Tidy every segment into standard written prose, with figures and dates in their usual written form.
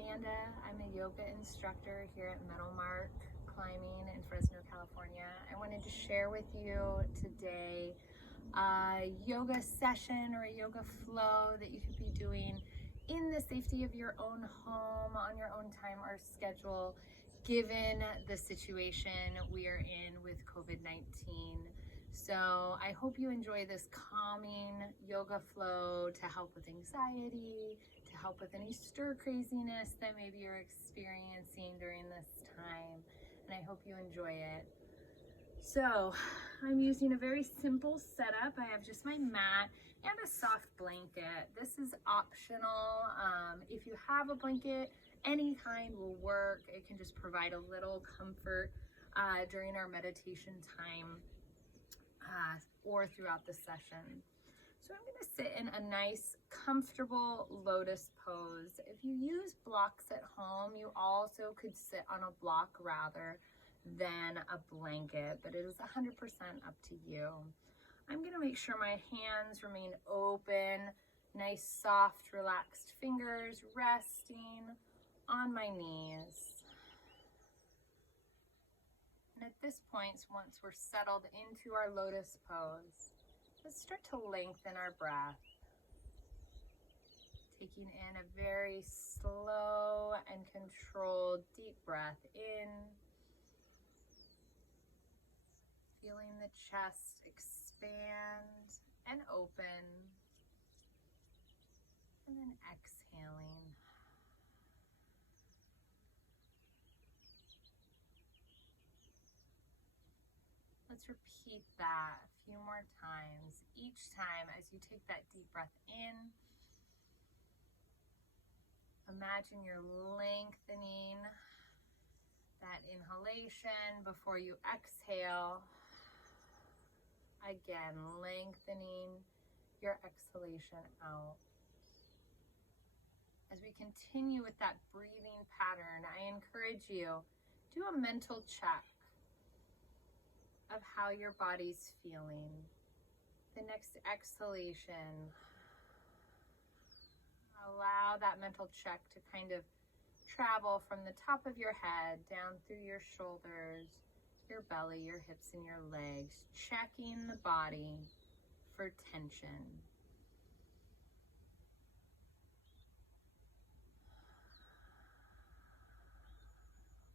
Amanda. I'm a yoga instructor here at Meadowmark Climbing in Fresno, California. I wanted to share with you today a yoga session or a yoga flow that you could be doing in the safety of your own home, on your own time or schedule, given the situation we are in with COVID-19. So I hope you enjoy this calming yoga flow to help with anxiety, to help with any stir craziness that maybe you're experiencing during this time. And I hope you enjoy it. So I'm using a very simple setup. I have just my mat and a soft blanket. This is optional. If you have a blanket, any kind will work. It can just provide a little comfort during our meditation time or throughout the session. So I'm going to sit in a nice, comfortable lotus pose. If you use blocks at home, you also could sit on a block rather than a blanket, but it is 100% up to you. I'm going to make sure my hands remain open, nice, soft, relaxed fingers resting on my knees. And at this point, once we're settled into our lotus pose, let's start to lengthen our breath. Taking in a very slow and controlled deep breath in. Feeling the chest expand and open. And then exhaling. Let's repeat that a few more times. Each time as you take that deep breath in, imagine you're lengthening that inhalation before you exhale. Again, lengthening your exhalation out. As we continue with that breathing pattern, I encourage you, do a mental check of how your body's feeling. The next exhalation, allow that mental check to kind of travel from the top of your head down through your shoulders, your belly, your hips, and your legs, checking the body for tension.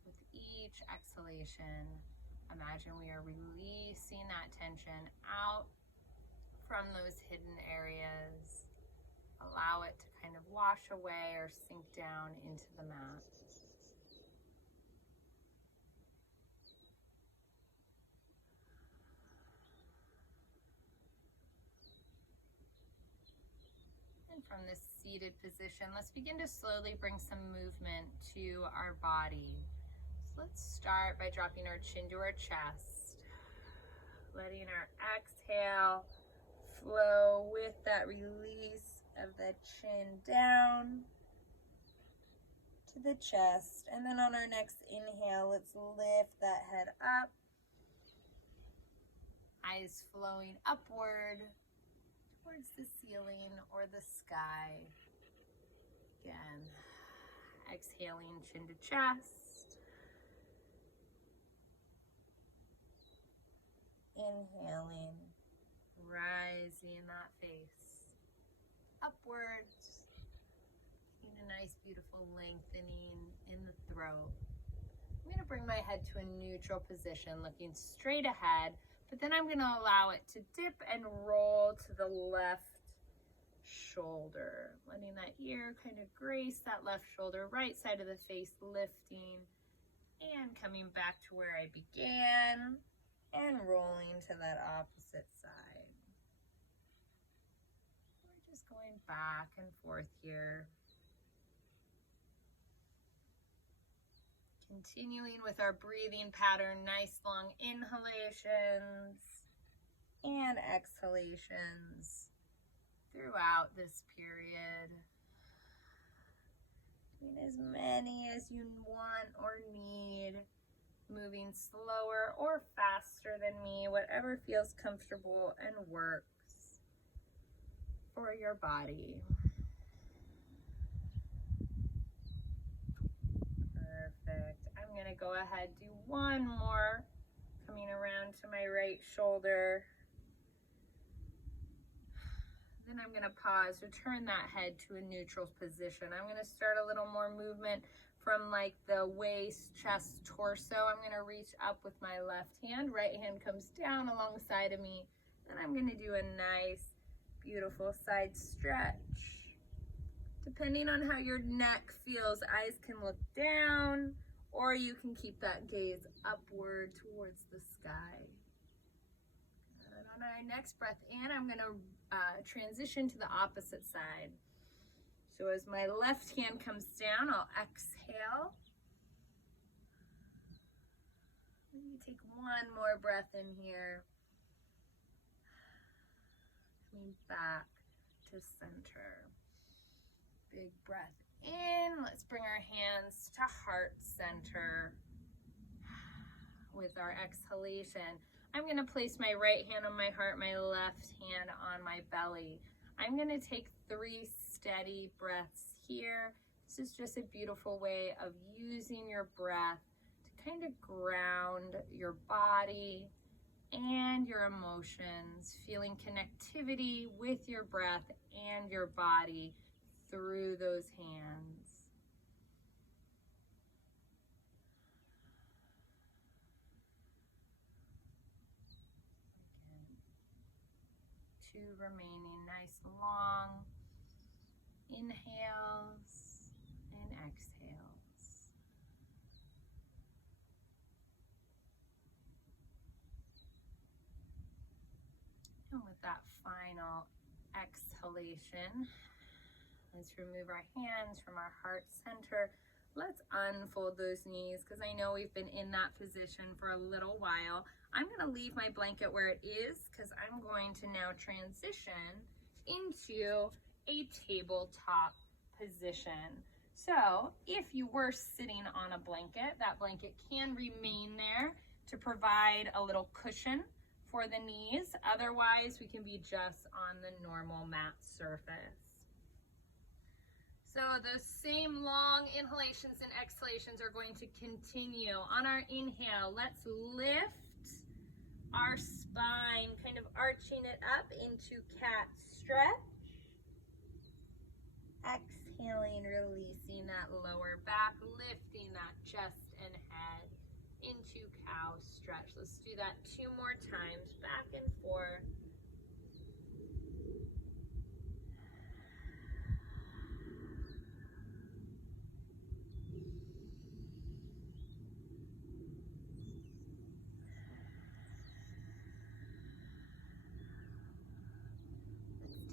With each exhalation, imagine we are releasing that tension out from those hidden areas. Allow it to kind of wash away or sink down into the mat. And from this seated position, let's begin to slowly bring some movement to our body. Let's start by dropping our chin to our chest, letting our exhale flow with that release of the chin down to the chest. And then on our next inhale, let's lift that head up, eyes flowing upward towards the ceiling or the sky. Again, exhaling chin to chest. Inhaling, rising that face upwards, getting a nice beautiful lengthening in the throat. I'm going to bring my head to a neutral position, looking straight ahead, but then I'm going to allow it to dip and roll to the left shoulder, letting that ear kind of grace that left shoulder, right side of the face lifting and coming back to where I began. And rolling to that opposite side. We're just going back and forth here. Continuing with our breathing pattern, nice long inhalations and exhalations throughout this period. Doing as many as you want or need. Moving slower or faster than me, whatever feels comfortable and works for your body. go ahead, do one more, coming around to my right shoulder. Then I'm gonna pause, return that head to a neutral position. I'm gonna start a little more movement from like the waist, chest, torso. I'm gonna reach up with my left hand, right hand comes down alongside of me. Then I'm gonna do a nice, beautiful side stretch. Depending on how your neck feels, eyes can look down, or you can keep that gaze upward towards the sky. And on our next breath in, I'm gonna transition to the opposite side. So as my left hand comes down, I'll exhale. Maybe take one more breath in here. Coming back to center. Big breath in. Let's bring our hands to heart center. With our exhalation, I'm going to place my right hand on my heart, my left hand on my belly. I'm going to take 3 steady breaths here. This is just a beautiful way of using your breath to kind of ground your body and your emotions, feeling connectivity with your breath and your body through those hands. Again, 2 remaining, nice long inhales and exhales. And with that final exhalation, let's remove our hands from our heart center. Let's unfold those knees because I know we've been in that position for a little while. I'm going to leave my blanket where it is because I'm going to now transition into a tabletop position. So if you were sitting on a blanket, that blanket can remain there to provide a little cushion for the knees. Otherwise, we can be just on the normal mat surface. So those same long inhalations and exhalations are going to continue. On our inhale, let's lift our spine, kind of arching it up into cat stretch. Exhaling, releasing that lower back, lifting that chest and head into cow stretch. Let's do that 2 more times, back and forth.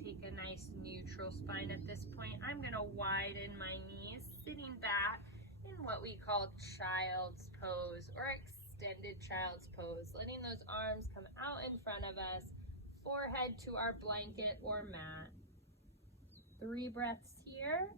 Take a nice neutral spine at this point. I'm going to widen my knees, sitting back in what we call child's pose or extended child's pose, letting those arms come out in front of us, forehead to our blanket or mat. 3 breaths here.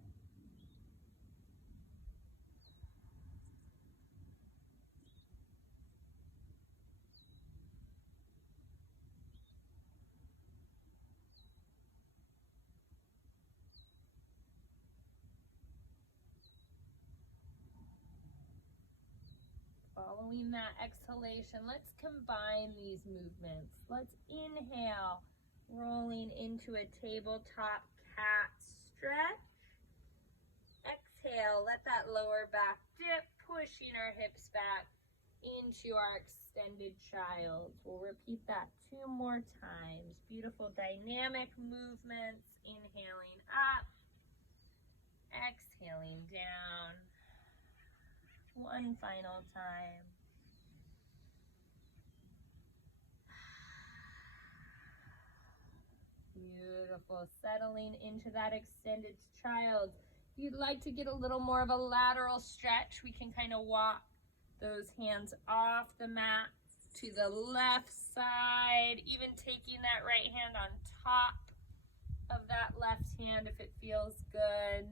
Following that exhalation, let's combine these movements. Let's inhale, rolling into a tabletop cat stretch. Exhale, let that lower back dip, pushing our hips back into our extended child. We'll repeat that 2 more times. Beautiful dynamic movements. Inhaling up, exhaling down. 1 final time. Beautiful. Settling into that extended child. If you'd like to get a little more of a lateral stretch, we can kind of walk those hands off the mat to the left side, even taking that right hand on top of that left hand if it feels good.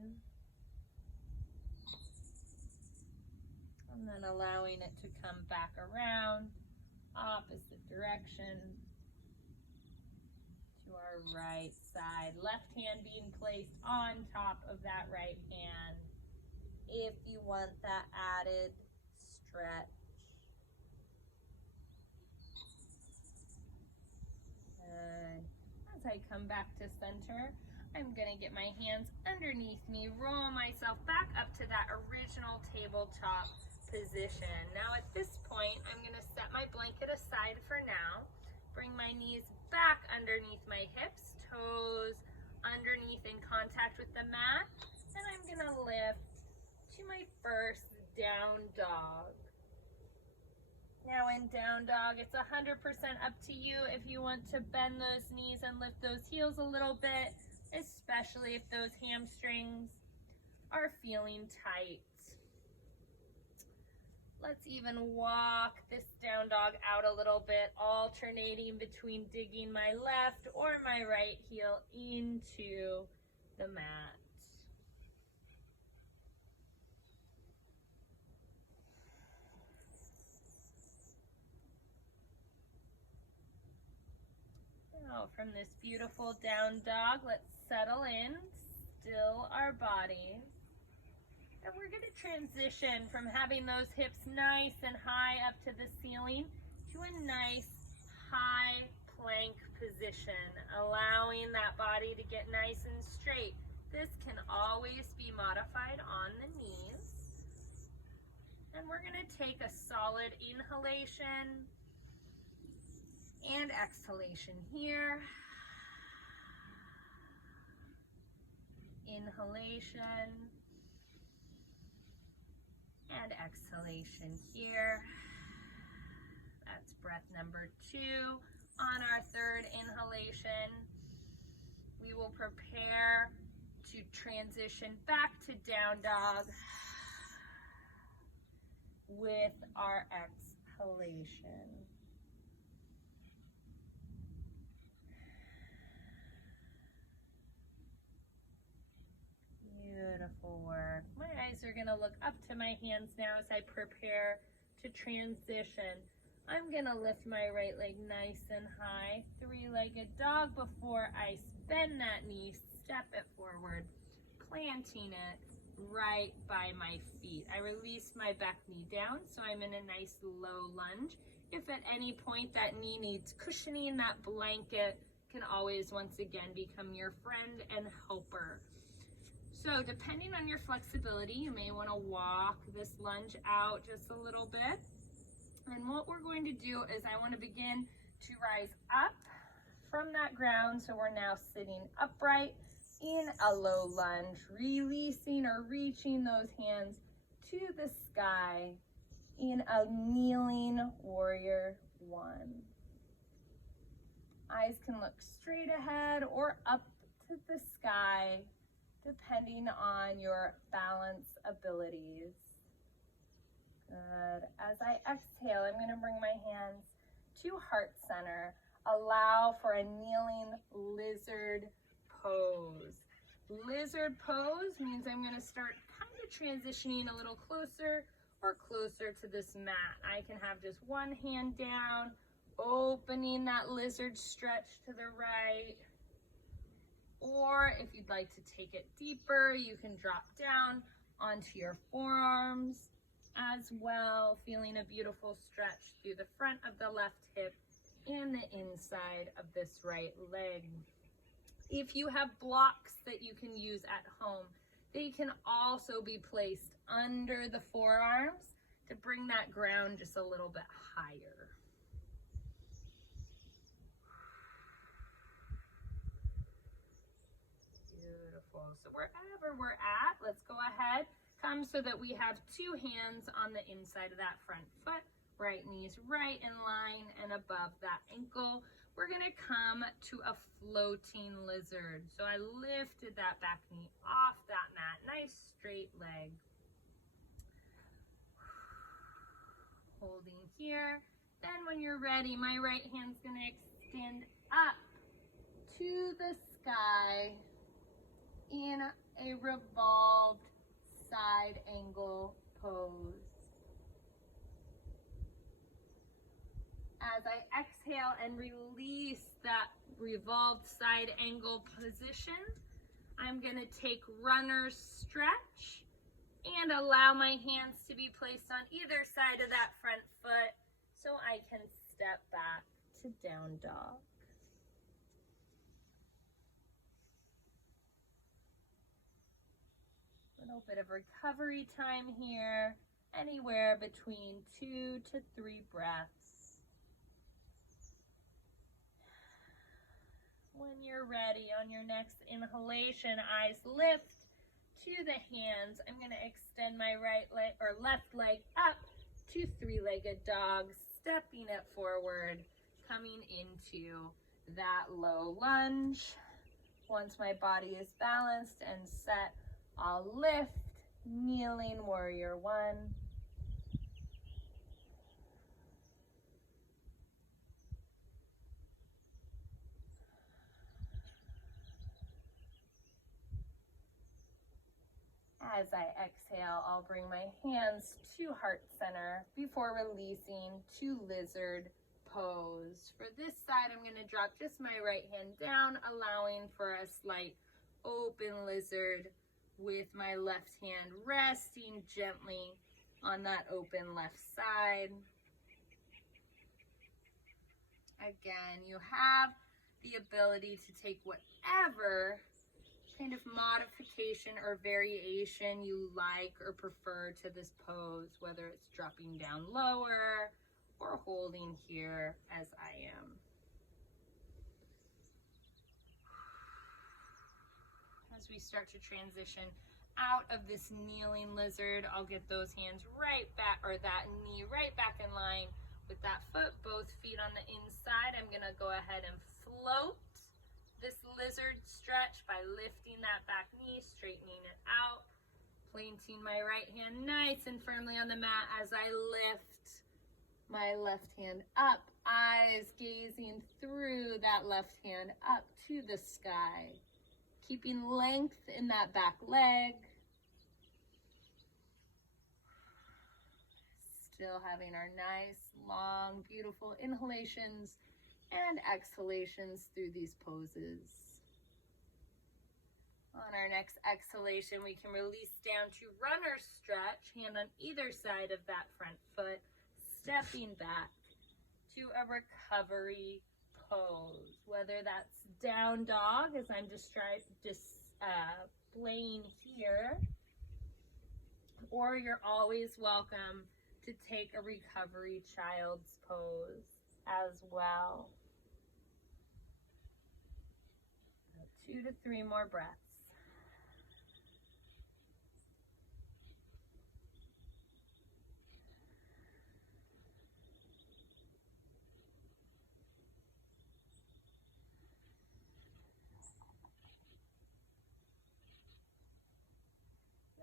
And then allowing it to come back around, opposite direction to our right side. Left hand being placed on top of that right hand if you want that added stretch. And as I come back to center, I'm gonna get my hands underneath me, roll myself back up to that original tabletop position. Now at this point, I'm gonna set my blanket aside for now, bring my knees back underneath my hips, toes underneath in contact with the mat, and I'm gonna lift to my first down dog. Now in down dog, it's 100% up to you if you want to bend those knees and lift those heels a little bit, especially if those hamstrings are feeling tight. Let's even walk this down dog out a little bit, alternating between digging my left or my right heel into the mat. Now from this beautiful down dog, let's settle in, still our bodies. And we're going to transition from having those hips nice and high up to the ceiling to a nice high plank position, allowing that body to get nice and straight. This can always be modified on the knees. And we're going to take a solid inhalation and exhalation here. Inhalation and exhalation here. That's breath number 2. On our third inhalation, we will prepare to transition back to down dog with our exhalation. Beautiful work. My eyes are going to look up to my hands now as I prepare to transition. I'm going to lift my right leg nice and high, three-legged dog before I bend that knee, step it forward, planting it right by my feet. I release my back knee down, so I'm in a nice low lunge. If at any point that knee needs cushioning, that blanket can always once again become your friend and helper. So depending on your flexibility, you may want to walk this lunge out just a little bit. And what we're going to do is I want to begin to rise up from that ground. So we're now sitting upright in a low lunge, releasing or reaching those hands to the sky in a kneeling warrior 1. Eyes can look straight ahead or up to the sky, depending on your balance abilities. Good. As I exhale, I'm going to bring my hands to heart center. Allow for a kneeling lizard pose. Lizard pose means I'm going to start kind of transitioning a little closer or closer to this mat. I can have just one hand down, opening that lizard stretch to the right. Or if you'd like to take it deeper, you can drop down onto your forearms as well, feeling a beautiful stretch through the front of the left hip and the inside of this right leg. If you have blocks that you can use at home, they can also be placed under the forearms to bring that ground just a little bit higher. Beautiful. So wherever we're at, let's go ahead. Come so that we have 2 hands on the inside of that front foot. Right knee's right in line and above that ankle. We're going to come to a floating lizard. So I lifted that back knee off that mat. Nice straight leg. Holding here. Then when you're ready, my right hand's going to extend up to the sky in a revolved side angle pose. As I exhale and release that revolved side angle position, I'm going to take runner's stretch and allow my hands to be placed on either side of that front foot so I can step back to down dog. A little bit of recovery time here, anywhere between 2 to 3 breaths. When you're ready, on your next inhalation, eyes lift to the hands. I'm going to extend my right leg or left leg up to three-legged dog, stepping it forward, coming into that low lunge. Once my body is balanced and set, I'll lift, kneeling warrior one. As I exhale, I'll bring my hands to heart center before releasing to lizard pose. For this side, I'm going to drop just my right hand down, allowing for a slight open lizard with my left hand resting gently on that open left side. Again, you have the ability to take whatever kind of modification or variation you like or prefer to this pose, whether it's dropping down lower or holding here as I am. As we start to transition out of this kneeling lizard, I'll get those hands right back, or that knee right back in line with that foot, both feet on the inside. I'm gonna go ahead and float this lizard stretch by lifting that back knee, straightening it out, planting my right hand nice and firmly on the mat as I lift my left hand up, eyes gazing through that left hand up to the sky, keeping length in that back leg. Still having our nice, long, beautiful inhalations and exhalations through these poses. On our next exhalation, we can release down to runner stretch, hand on either side of that front foot, stepping back to a recovery pose, whether that's down dog, as I'm displaying here, or you're always welcome to take a recovery child's pose as well. 2 to 3 more breaths.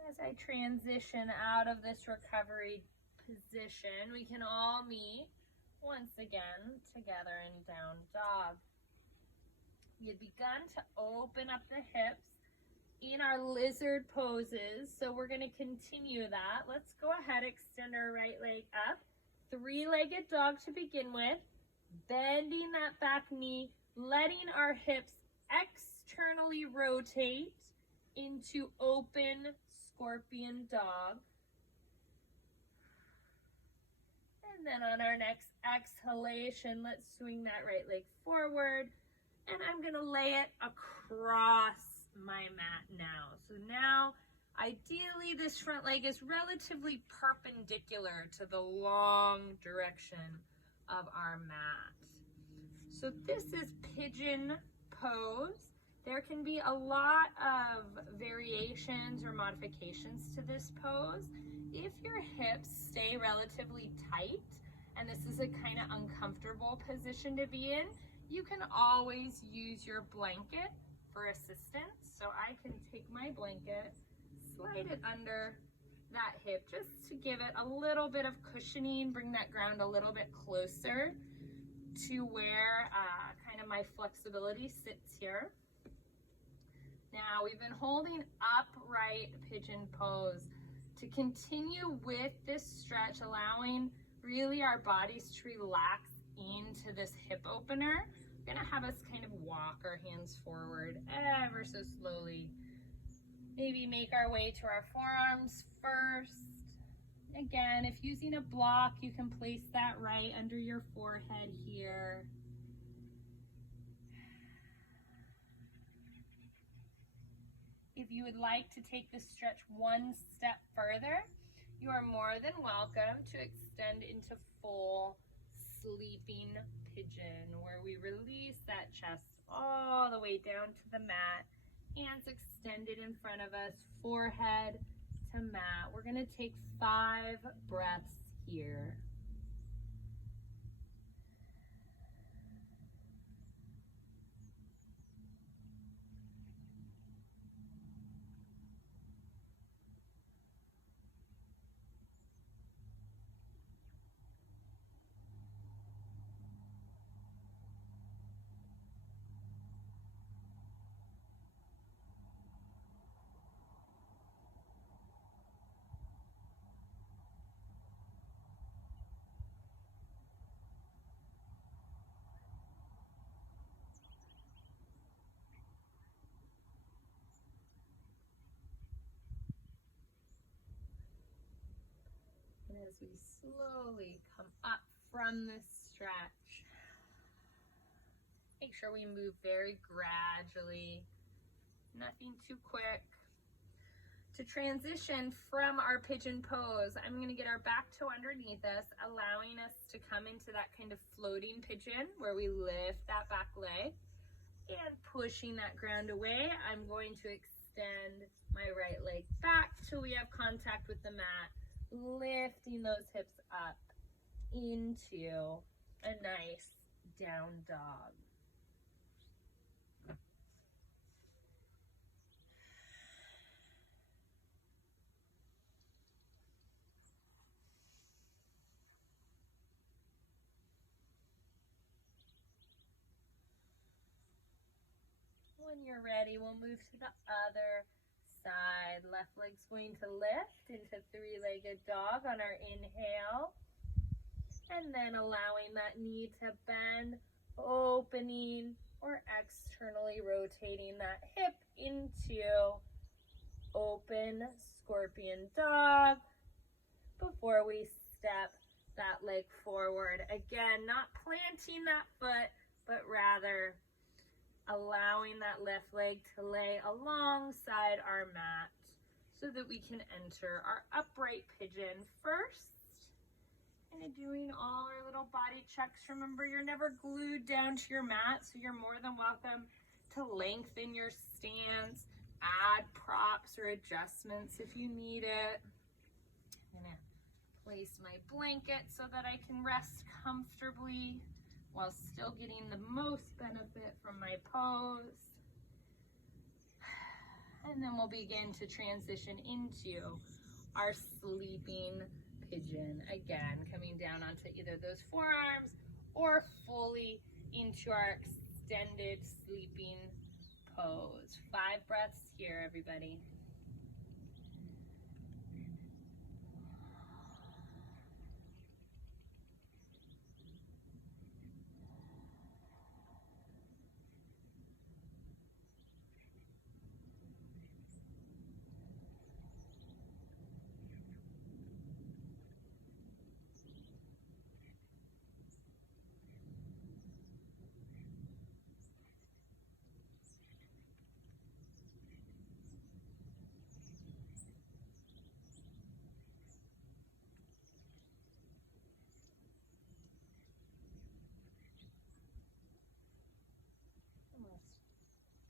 As I transition out of this recovery position, we can all meet once again together in down dog. We had begun to open up the hips in our lizard poses, so we're going to continue that. Let's go ahead, extend our right leg up, three-legged dog to begin with, bending that back knee, letting our hips externally rotate into open scorpion dog. And then on our next exhalation, let's swing that right leg forward, and I'm going to lay it across my mat now. So now, ideally, this front leg is relatively perpendicular to the long direction of our mat. So this is pigeon pose. There can be a lot of variations or modifications to this pose. If your hips stay relatively tight, and this is a kind of uncomfortable position to be in, you can always use your blanket for assistance. So I can take my blanket, slide it under that hip just to give it a little bit of cushioning, bring that ground a little bit closer to where kind of my flexibility sits here. Now we've been holding upright pigeon pose. To continue with this stretch, allowing really our bodies to relax into this hip opener, I'm gonna have us kind of walk our hands forward ever so slowly Maybe make our way to our forearms first. Again, if using a block, you can place that right under your forehead here. If you would like to take the stretch one step further, you are more than welcome to extend into full sleeping pigeon, where we release that chest all the way down to the mat, hands extended in front of us, forehead to mat. We're going to take 5 breaths here. And as we slowly come up from this stretch, make sure we move very gradually, nothing too quick. To transition from our pigeon pose, I'm going to get our back toe underneath us, allowing us to come into that kind of floating pigeon where we lift that back leg. And pushing that ground away, I'm going to extend my right leg back till we have contact with the mat, lifting those hips up into a nice down dog. When you're ready, we'll move to the other side. Left leg's going to lift into 3-legged dog on our inhale. And then allowing that knee to bend, opening or externally rotating that hip into open scorpion dog before we step that leg forward. Again, not planting that foot, but rather allowing that left leg to lay alongside our mat so that we can enter our upright pigeon first. And doing all our little body checks. Remember, you're never glued down to your mat, so you're more than welcome to lengthen your stance, add props or adjustments if you need it. I'm gonna place my blanket so that I can rest comfortably while still getting the most benefit from my pose. And then we'll begin to transition into our sleeping pigeon. Again, coming down onto either those forearms or fully into our extended sleeping pose. 5 breaths here, everybody.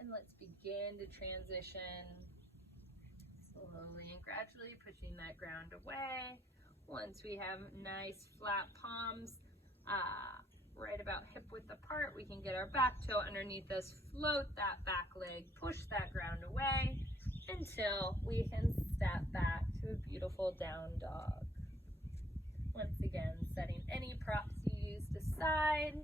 And let's begin to transition slowly and gradually, pushing that ground away. Once we have nice flat palms, right about hip width apart, we can get our back toe underneath us, float that back leg, push that ground away until we can step back to a beautiful down dog. Once again, setting any props you used aside.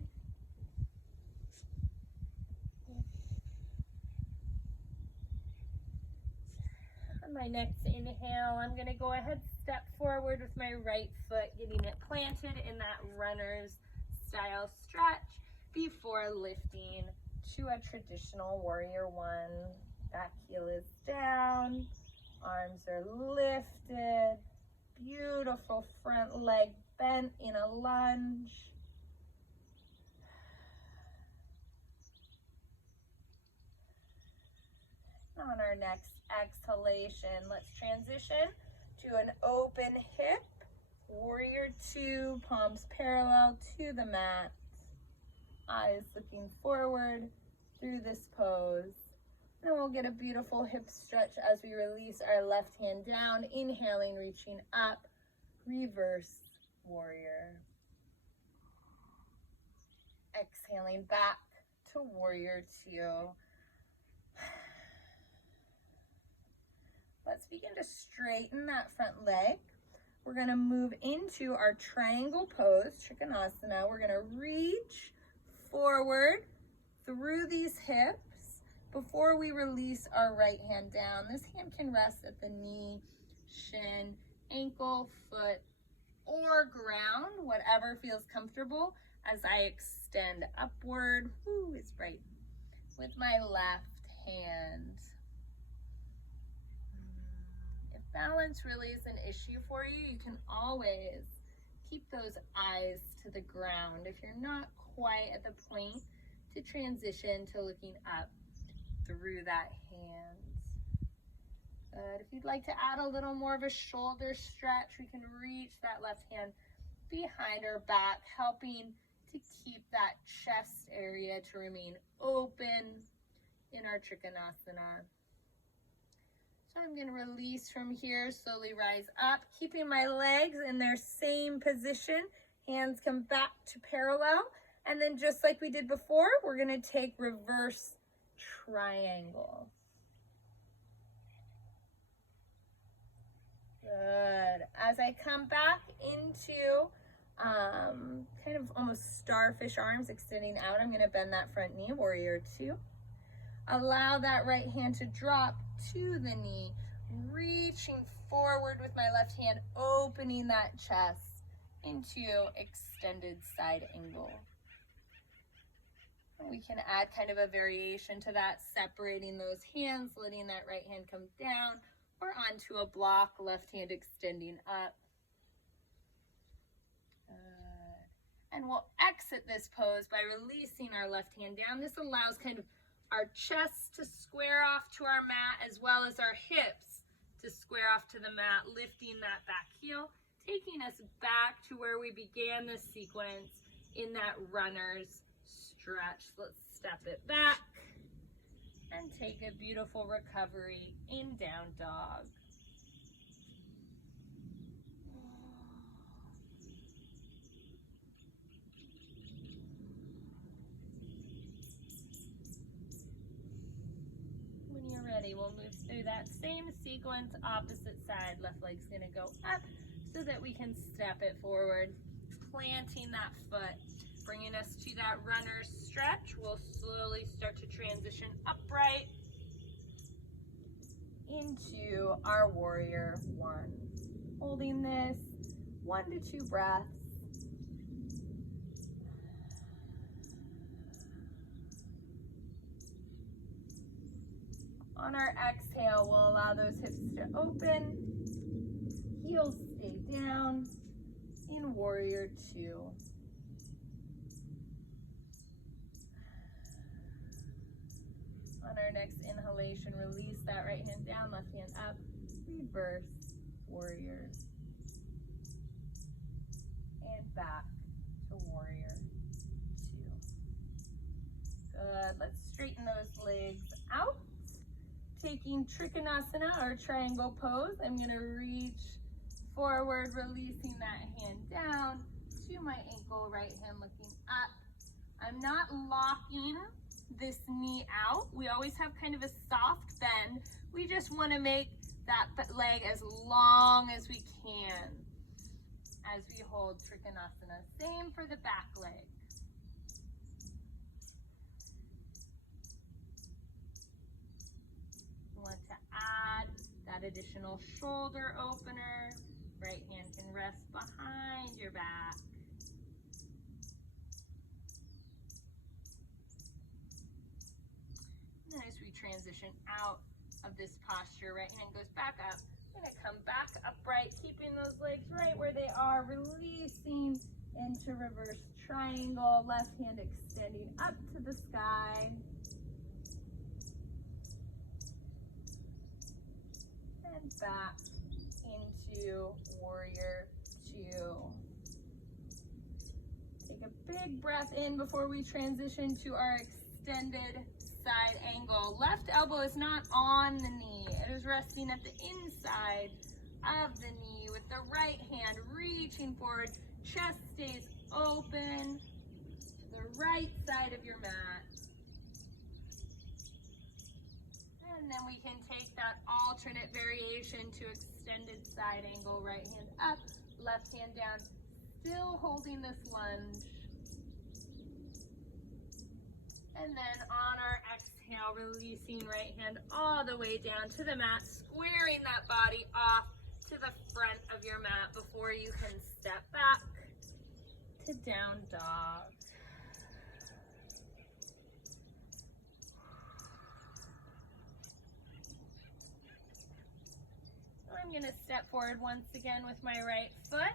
On my next inhale, I'm going to go ahead, step forward with my right foot, getting it planted in that runner's style stretch before lifting to a traditional warrior one. Back heel is down, arms are lifted, beautiful front leg bent in a lunge. On our next exhalation, let's transition to an open hip, warrior two, palms parallel to the mat, eyes looking forward through this pose. Then we'll get a beautiful hip stretch as we release our left hand down, inhaling, reaching up, reverse warrior. Exhaling back to warrior two. Let's begin to straighten that front leg. We're going to move into our triangle pose, Trikonasana. We're going to reach forward through these hips before we release our right hand down. This hand can rest at the knee, shin, ankle, foot, or ground, whatever feels comfortable as I extend upward. Woo, it's bright. With my left hand. If balance really is an issue for you, you can always keep those eyes to the ground if you're not quite at the point to transition to looking up through that hand. Good. If you'd like to add a little more of a shoulder stretch, we can reach that left hand behind our back, helping to keep that chest area to remain open in our Trikonasana. So I'm going to release from here, slowly rise up, keeping my legs in their same position. Hands come back to parallel. And then just like we did before, we're going to take reverse triangle. Good. As I come back into kind of almost starfish arms extending out, I'm going to bend that front knee, warrior two. Allow that right hand to drop to the knee, reaching forward with my left hand, opening that chest into extended side angle. We can add kind of a variation to that, separating those hands, letting that right hand come down or onto a block, left hand extending up. And we'll exit this pose by releasing our left hand down. This allows kind of our chest to square off to our mat, as well as our hips to square off to the mat, lifting that back heel, taking us back to where we began this sequence in that runner's stretch. Let's step it back and take a beautiful recovery in down dog. When you're ready, we'll move through that same sequence, opposite side. Left leg's gonna go up so that we can step it forward, planting that foot, bringing us to that runner's stretch. We'll slowly start to transition upright into our warrior one. Holding this 1 to 2 breaths. On our exhale, we'll allow those hips to open, heels stay down in warrior two. On our next inhalation, release that right hand down, left hand up, reverse warrior. And back to warrior two. Good, let's straighten those legs out. Taking Trikonasana, our triangle pose, I'm gonna reach forward, releasing that hand down to my ankle, right hand looking up. I'm not locking this knee out. We always have kind of a soft bend. We just want to make that leg as long as we can as we hold Trikonasana. Same for the back leg. You want to add that additional shoulder opener. Right hand can rest behind your back. And as we transition out of this posture. Right hand goes back up. I'm gonna come back upright, keeping those legs right where they are, releasing into reverse triangle, left hand extending up to the sky. And back into warrior two. Take a big breath in before we transition to our extended side angle. Left elbow is not on the knee. It is resting at the inside of the knee with the right hand reaching forward. Chest stays open to the right side of your mat. And then we can take that alternate variation to extended side angle. Right hand up, left hand down. Still holding this lunge. And then on our exhale, releasing right hand all the way down to the mat, squaring that body off to the front of your mat before you can step back to down dog. I'm going to step forward once again with my right foot,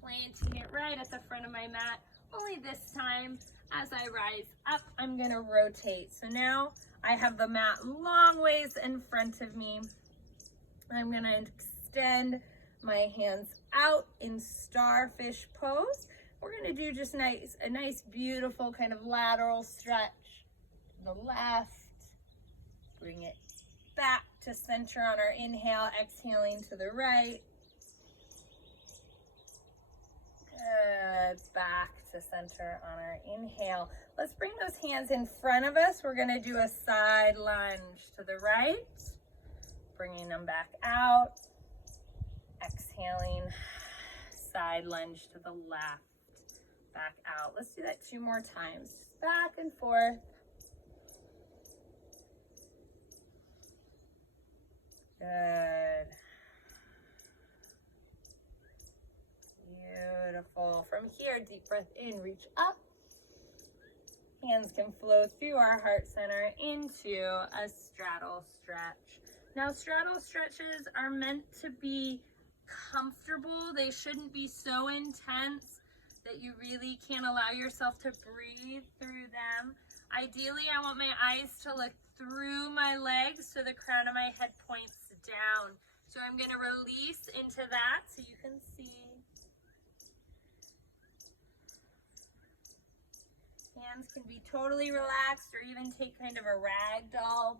planting it right at the front of my mat. Only this time, as I rise up, I'm going to rotate. So now I have the mat long ways in front of me. I'm going to extend my hands out in starfish pose. We're going to do just a nice, beautiful kind of lateral stretch to the left. Bring it back to center on our inhale, exhaling to the right. Good, back to center on our inhale. Let's bring those hands in front of us. We're gonna do a side lunge to the right, bringing them back out, exhaling, side lunge to the left, back out. Let's do that 2 more times, back and forth. Good. Beautiful. From here, deep breath in, reach up. Hands can flow through our heart center into a straddle stretch. Now, straddle stretches are meant to be comfortable. They shouldn't be so intense that you really can't allow yourself to breathe through them. Ideally, I want my eyes to look through my legs so the crown of my head points down. So I'm going to release into that so you can see. Hands can be totally relaxed or even take kind of a ragdoll.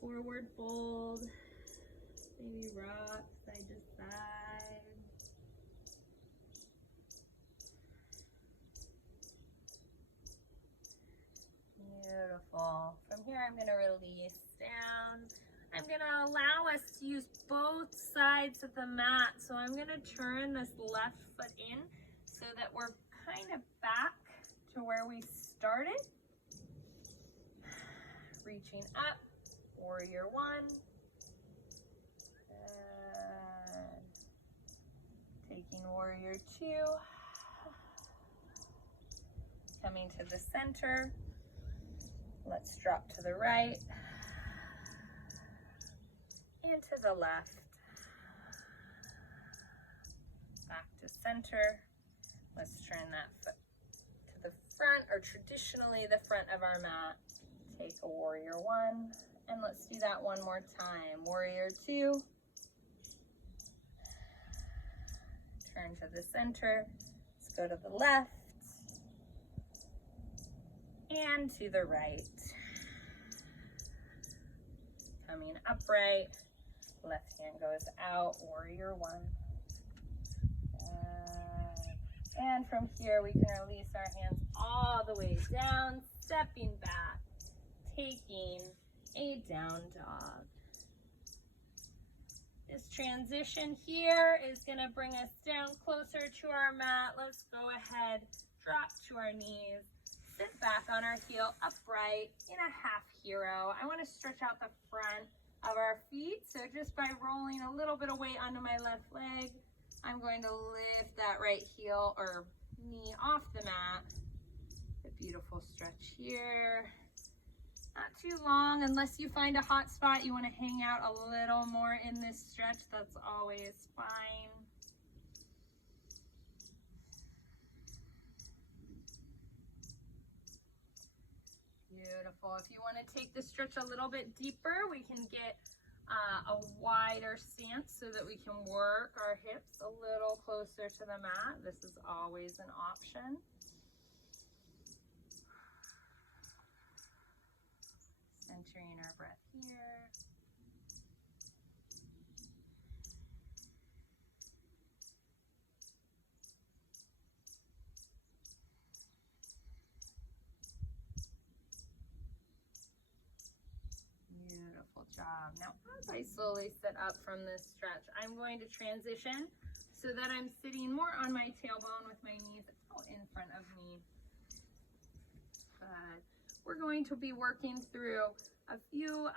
Forward fold. Maybe rock side to side. Beautiful. From here, I'm going to release down. I'm going to allow us to use both sides of the mat. So I'm going to turn this left foot in so that we're kind of back to where we started. Reaching up, warrior one. Taking warrior two. Coming to the center. Let's drop to the right and to the left. Back to center. Let's turn that foot to the front, or traditionally the front of our mat. Take a warrior one, and let's do that one more time. Warrior two. Turn to the center. Let's go to the left and to the right. Coming upright, left hand goes out, warrior one. And from here, we can release our hands all the way down, stepping back, taking a down dog. This transition here is going to bring us down closer to our mat. Let's go ahead, drop to our knees, sit back on our heel upright in a half hero. I want to stretch out the front of our feet. So just by rolling a little bit of weight onto my left leg, I'm going to lift that right heel or knee off the mat. A beautiful stretch here. Not too long, unless you find a hot spot, you want to hang out a little more in this stretch, that's always fine. Beautiful. If you want to take the stretch a little bit deeper, we can get a wider stance so that we can work our hips a little closer to the mat. This is always an option. Centering our breath here. Beautiful job. Now, as I slowly sit up from this stretch, I'm going to transition so that I'm sitting more on my tailbone with my knees out in front of me. Good. We're going to be working through a few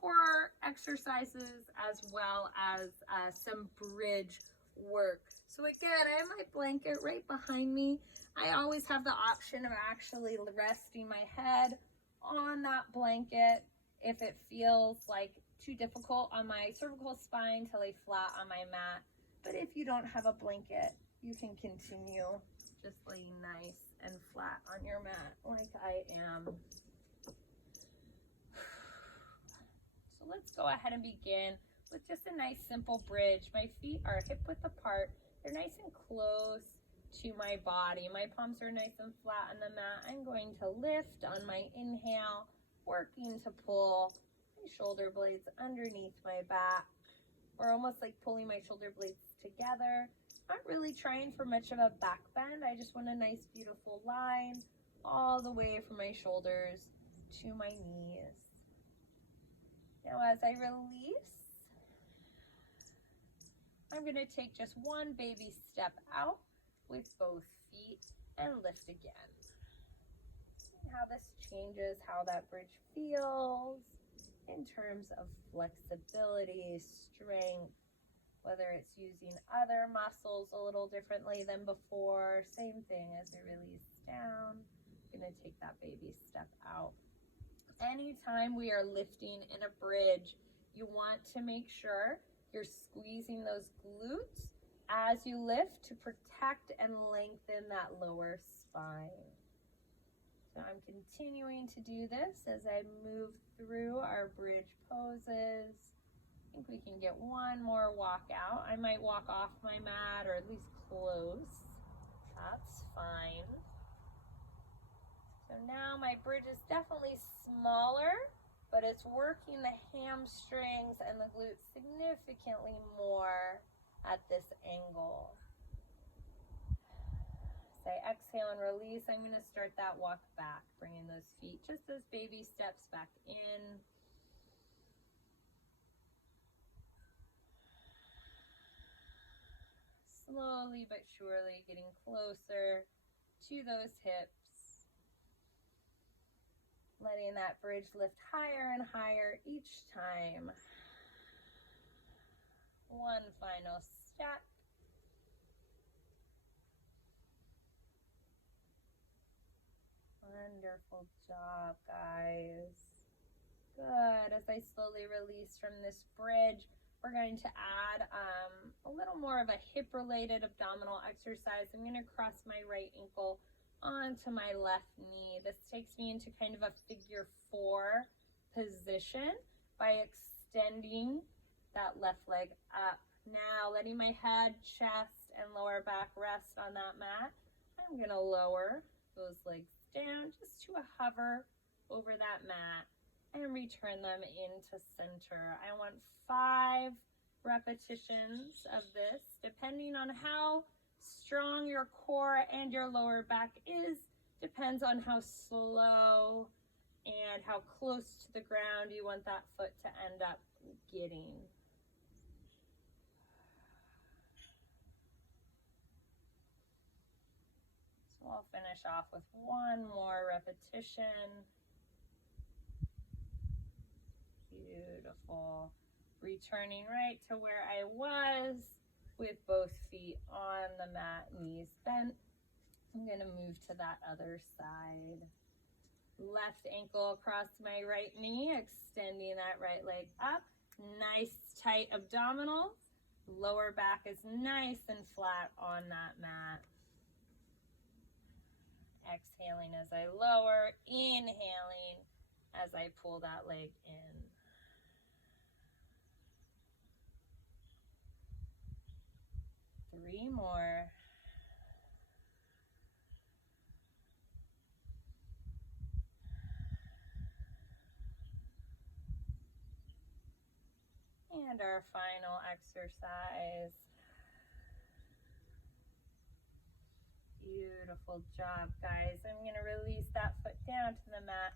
core exercises as well as some bridge work. So again, I have my blanket right behind me. I always have the option of actually resting my head on that blanket if it feels like too difficult on my cervical spine to lay flat on my mat. But if you don't have a blanket, you can continue just laying nice and flat on your mat like I am. So let's go ahead and begin with just a nice simple bridge. My feet are hip width apart. They're nice and close to my body. My palms are nice and flat on the mat. I'm going to lift on my inhale, working to pull my shoulder blades underneath my back, or almost like pulling my shoulder blades together. Not really trying for much of a back bend. I just want a nice, beautiful line all the way from my shoulders to my knees. Now, as I release, I'm going to take just one baby step out with both feet and lift again. See how this changes how that bridge feels in terms of flexibility, strength, whether it's using other muscles a little differently than before. Same thing as I release down. I'm going to take that baby step out. Anytime we are lifting in a bridge, you want to make sure you're squeezing those glutes as you lift to protect and lengthen that lower spine. So I'm continuing to do this as I move through our bridge poses. I think we can get one more walk out. I might walk off my mat or at least close. That's fine. So now my bridge is definitely smaller, but it's working the hamstrings and the glutes significantly more at this angle. As I exhale and release, I'm going to start that walk back, bringing those feet just as baby steps back in. Slowly but surely getting closer to those hips. Letting that bridge lift higher and higher each time. One final step. Wonderful job, guys. Good. As I slowly release from this bridge, we're going to add a little more of a hip-related abdominal exercise. I'm going to cross my right ankle onto my left knee. This takes me into kind of a figure 4 position by extending that left leg up. Now, letting my head, chest, and lower back rest on that mat, I'm going to lower those legs down just to a hover over that mat and return them into center. I want 5 repetitions of this, depending on how strong your core and your lower back is, depends on how slow and how close to the ground you want that foot to end up getting. So I'll finish off with one more repetition. Beautiful. Returning right to where I was with both feet on the mat, knees bent. I'm going to move to that other side. Left ankle across my right knee, extending that right leg up. Nice tight abdominals. Lower back is nice and flat on that mat. Exhaling as I lower, inhaling as I pull that leg in. Three more. And our final exercise. Beautiful job, guys. I'm going to release that foot down to the mat,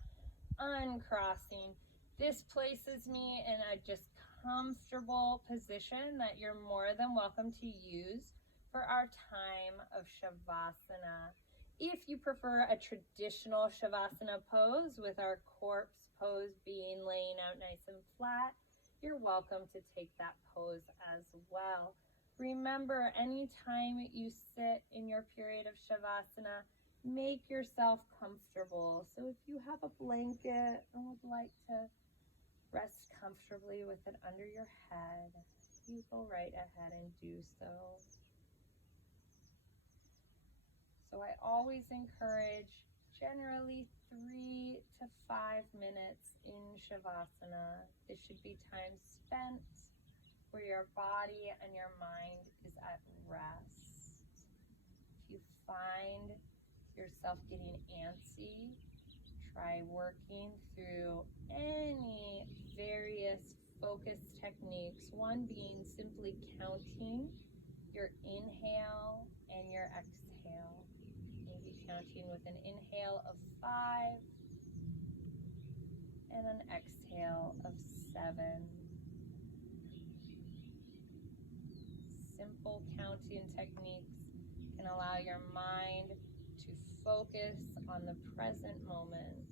uncrossing. This places me in a just comfortable position that you're more than welcome to use for our time of Shavasana. If you prefer a traditional Shavasana pose with our corpse pose being laying out nice and flat, you're welcome to take that pose as well. Remember, anytime you sit in your period of Shavasana, make yourself comfortable. So if you have a blanket and would like to rest comfortably with it under your head, you go right ahead and do so. So I always encourage generally 3 to 5 minutes in Shavasana. This should be time spent where your body and your mind is at rest. If you find yourself getting antsy, try working through any various focus techniques, one being simply counting your inhale and your exhale. Maybe counting with an inhale of 5 and an exhale of 7. Simple counting techniques can allow your mind to focus on the present moment,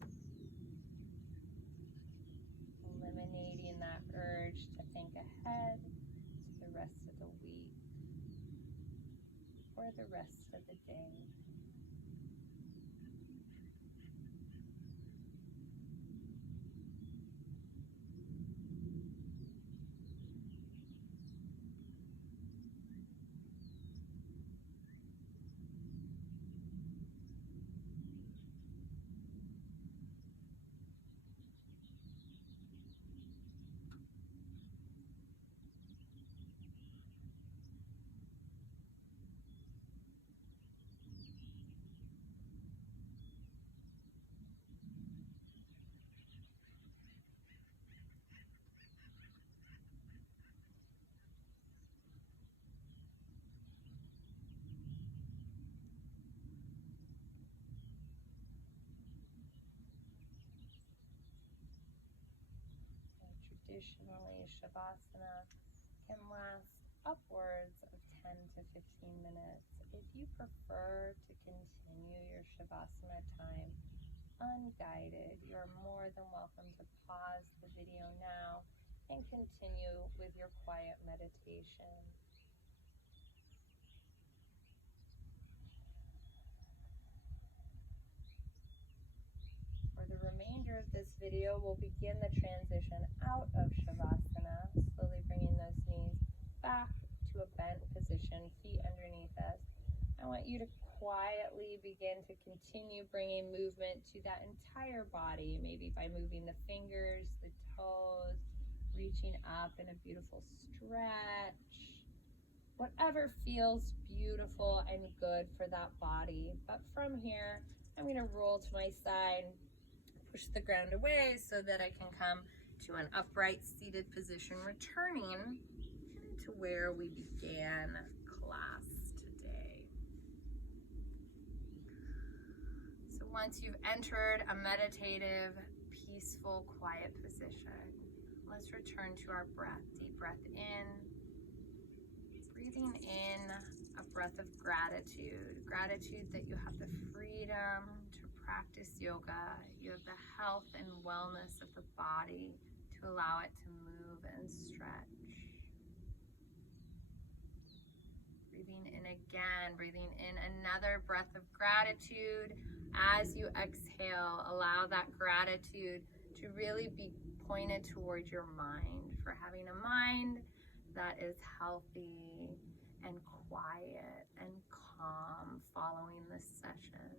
eliminating that urge to think ahead to the rest of the week or the rest of the day. Traditionally, Shavasana can last upwards of 10 to 15 minutes. If you prefer to continue your Shavasana time unguided, you're more than welcome to pause the video now and continue with your quiet meditation. For the remainder of this video, we'll begin the transition out of Shavasana, slowly bringing those knees back to a bent position, feet underneath us. I want you to quietly begin to continue bringing movement to that entire body, maybe by moving the fingers, the toes, reaching up in a beautiful stretch. Whatever feels beautiful and good for that body. But from here, I'm going to roll to my side, push the ground away so that I can come to an upright seated position, returning to where we began class today. So once you've entered a meditative, peaceful, quiet position, let's return to our breath. Deep breath in, breathing in a breath of gratitude. Gratitude that you have the freedom to practice yoga. You have the health and wellness of the body to allow it to move and stretch. Breathing in again, breathing in another breath of gratitude, As you exhale, allow that gratitude to really be pointed towards your mind, for having a mind that is healthy and quiet and calm following this session.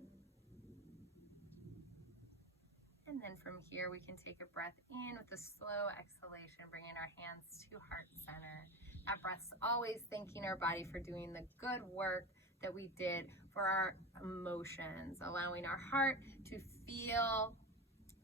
And then from here, we can take a breath in with a slow exhalation, bringing our hands to heart center. That breath's always thanking our body for doing the good work that we did for our emotions, allowing our heart to feel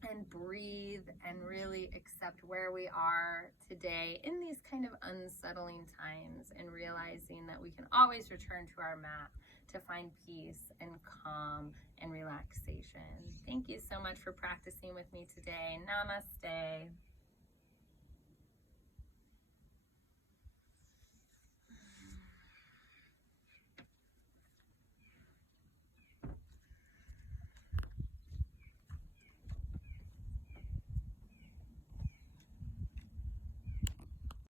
and breathe and really accept where we are today in these kind of unsettling times, and realizing that we can always return to our mat to find peace and calm and relaxation. Thank you so much for practicing with me today. Namaste.